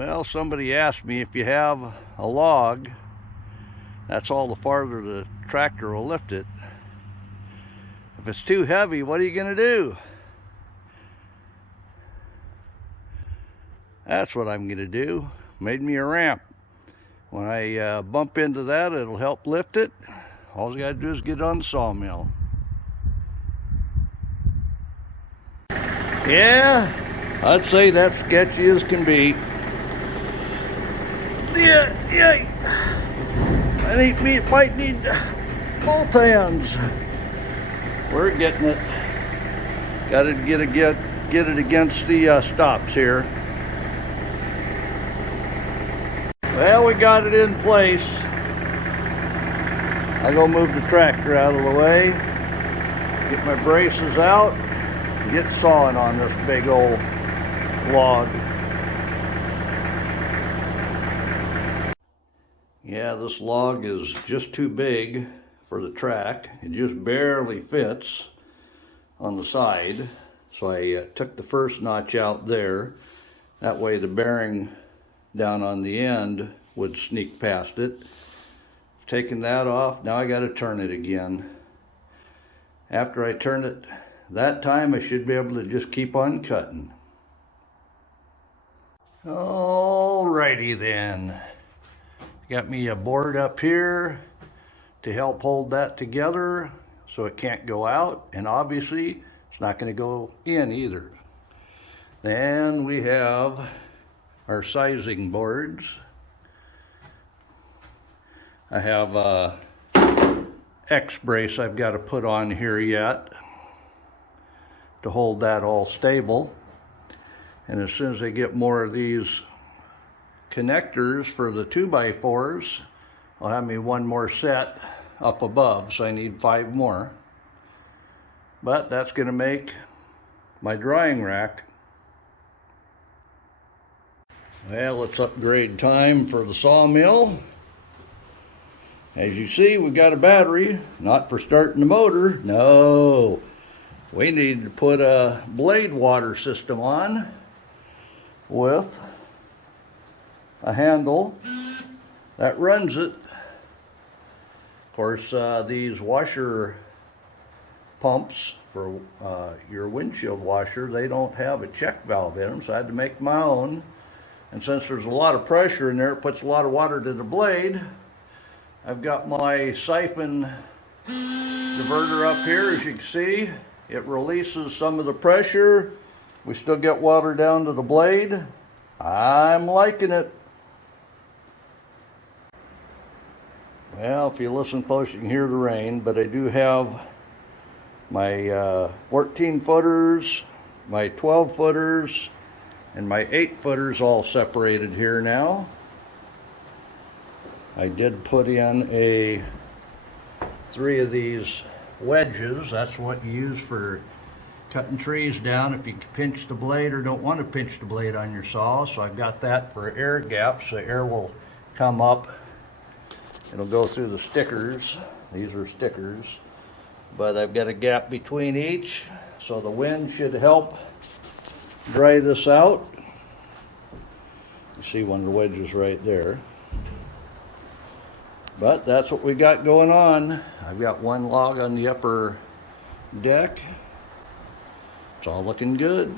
Well, somebody asked me if you have a log, that's all the farther the tractor will lift it. If it's too heavy, what are you going to do? That's what I'm going to do. Made me a ramp. When I bump into that, it'll help lift it. All you got to do is get it on the sawmill. Yeah, I'd say that's sketchy as can be. Yeah. Might need both hands. We're getting it. Got to get it against the stops here. Well, we got it in place. I go move the tractor out of the way, get my braces out, and get sawing on this big old log. Yeah, this log is just too big for the track. It just barely fits on the side. So I took the first notch out there. That way the bearing down on the end would sneak past it. Taking that off, now I got to turn it again. After I turn it that time, I should be able to just keep on cutting. Alrighty then. Got me a board up here to help hold that together so it can't go out, and obviously it's not going to go in either. Then we have our sizing boards. I have a X brace I've got to put on here yet to hold that all stable. And as soon as I get more of these connectors for the 2x4s, I'll have me one more set up above, so I need 5 more. But that's going to make my drying rack. Well, it's upgrade time for the sawmill. As you see, we've got a battery, not for starting the motor. No, we need to put a blade water system on with a handle that runs it. Of course, these washer pumps for your windshield washer, they don't have a check valve in them, so I had to make my own. And since there's a lot of pressure in there, it puts a lot of water to the blade. I've got my siphon diverter up here, as you can see. It releases some of the pressure. We still get water down to the blade. I'm liking it. Well, if you listen close, you can hear the rain, but I do have my 14 footers, my 12 footers, and my 8 footers all separated here now. I did put in 3 of these wedges. That's what you use for cutting trees down if you pinch the blade or don't want to pinch the blade on your saw. So I've got that for air gaps, so air will come up. It'll go through the stickers. These are stickers. But I've got a gap between each, so the wind should help dry this out. You see one of the wedges right there. But that's what we got going on. I've got one log on the upper deck. It's all looking good.